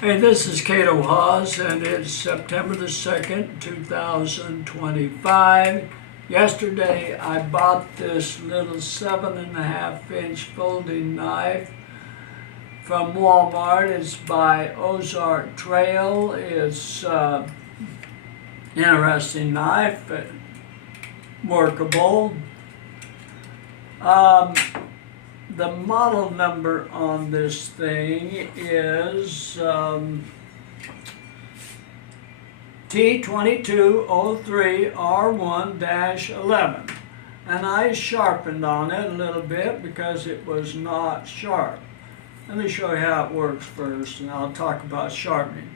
Hey, this is Cato Hawes, and it's September the 2nd, 2025. Yesterday, I bought this little 7.5-inch folding knife from Walmart. It's by Ozark Trail. It's interesting knife, workable. The model number on this thing is T2203R1-11, and I sharpened on it a little bit because it was not sharp. Let me show you how it works first, and I'll talk about sharpening.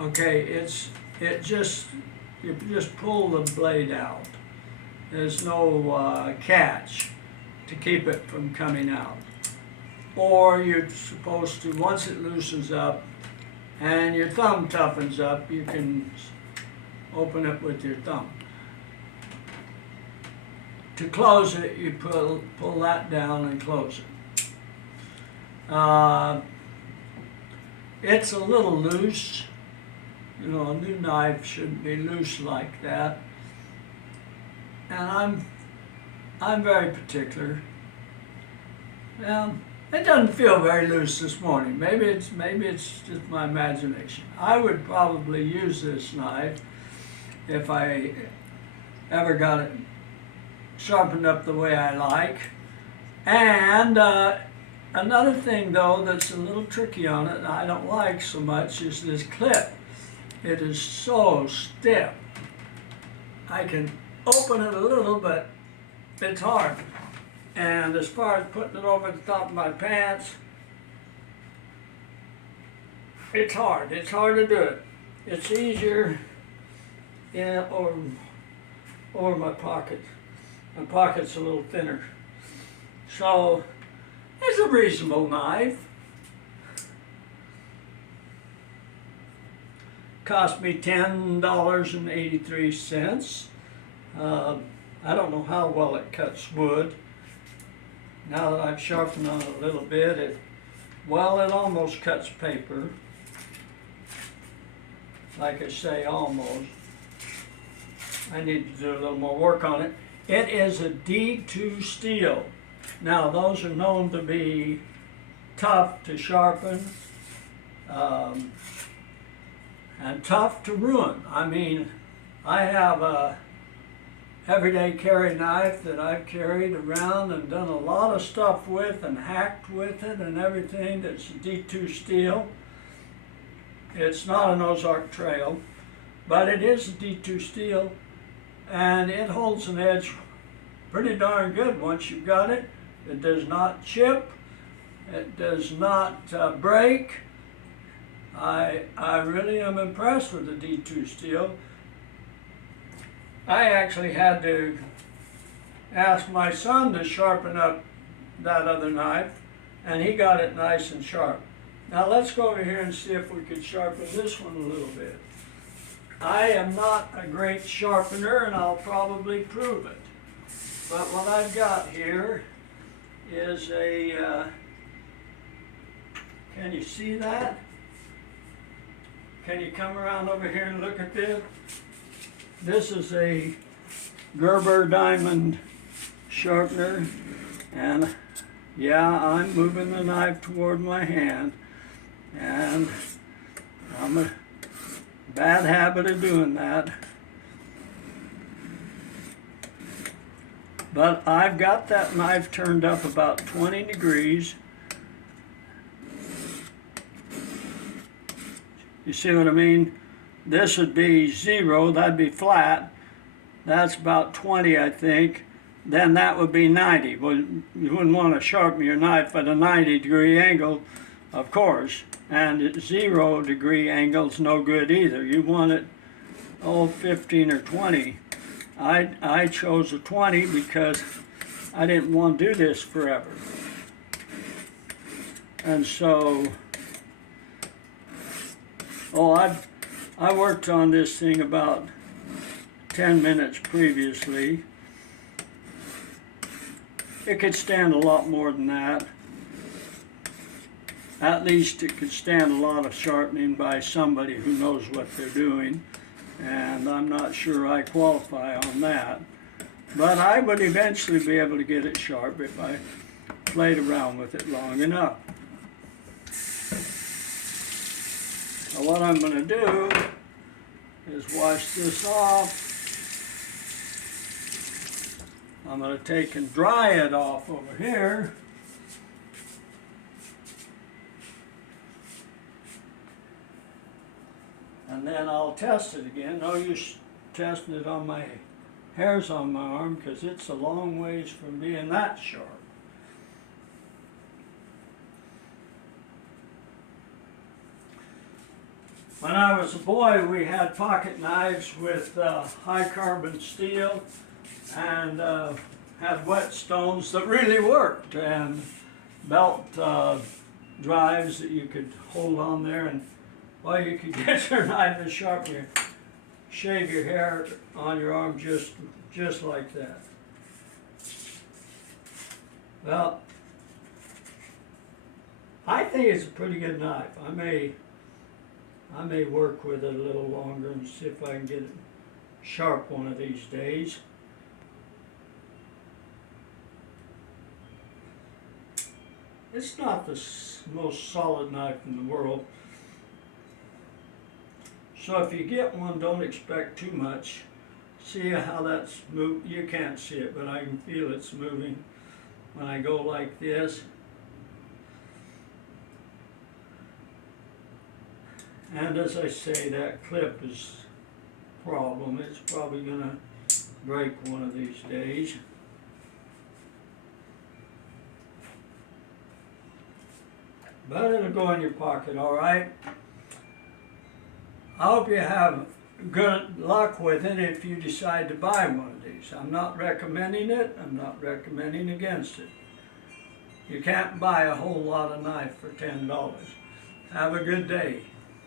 Okay, you just pull the blade out. There's no catch to keep it from coming out. Or you're supposed to, once it loosens up and your thumb toughens up, you can open it with your thumb. To close it, you pull that down and close it. It's a little loose. You know, a new knife shouldn't be loose like that. And I'm very particular. It doesn't feel very loose this morning. Maybe it's just my imagination. I would probably use this knife if I ever got it sharpened up the way I like. And another thing though that's a little tricky on it, and I don't like so much, is this clip. It is so stiff. I can open it a little, but it's hard. And as far as putting it over the top of my pants, it's hard. It's hard to do it. It's easier over my pocket. My pocket's a little thinner. So it's a reasonable knife. Cost me $10.83. I don't know how well it cuts wood. Now that I've sharpened on it a little bit, it almost cuts paper. Like I say, almost. I need to do a little more work on it. It is a D2 steel. Now those are known to be tough to sharpen and tough to ruin. I mean, I have a everyday carry knife that I've carried around and done a lot of stuff with and hacked with it and everything that's D2 steel. It's not an Ozark Trail, but it is a D2 steel, and it holds an edge pretty darn good once you've got it. It does not chip. It does not break. I really am impressed with the D2 steel. I actually had to ask my son to sharpen up that other knife, and he got it nice and sharp. Now let's go over here and see if we could sharpen this one a little bit. I am not a great sharpener, and I'll probably prove it. But what I've got here is can you see that? Can you come around over here and look at this? This is a Gerber diamond sharpener, and yeah, I'm moving the knife toward my hand, and I'm a bad habit of doing that. But I've got that knife turned up about 20 degrees. You see what I mean? This would be 0, that'd be flat. That's about 20, I think. Then that would be 90. Well, you wouldn't want to sharpen your knife at a 90-degree angle, of course. And at 0-degree angle's no good either. You want it, 15 or 20. I chose a 20 because I didn't want to do this forever. And so, I worked on this thing about 10 minutes previously. It could stand a lot more than that. At least it could stand a lot of sharpening by somebody who knows what they're doing, and I'm not sure I qualify on that. But I would eventually be able to get it sharp if I played around with it long enough. So what I'm going to do is wash this off. I'm going to take and dry it off over here. And then I'll test it again. No use testing it on my hairs on my arm because it's a long ways from being that sharp. When I was a boy, we had pocket knives with high carbon steel and had whetstones that really worked, and belt drives that you could hold on there, and well, you could get your knife as sharp, you shave your hair on your arm just like that. Well, I think it's a pretty good knife. I may work with it a little longer and see if I can get it sharp one of these days. It's not the most solid knife in the world. So if you get one, don't expect too much. See how that's moved? You can't see it, but I can feel it's moving when I go like this. And as I say, that clip is a problem. It's probably going to break one of these days. But it'll go in your pocket, all right? I hope you have good luck with it if you decide to buy one of these. I'm not recommending it. I'm not recommending against it. You can't buy a whole lot of knife for $10. Have a good day.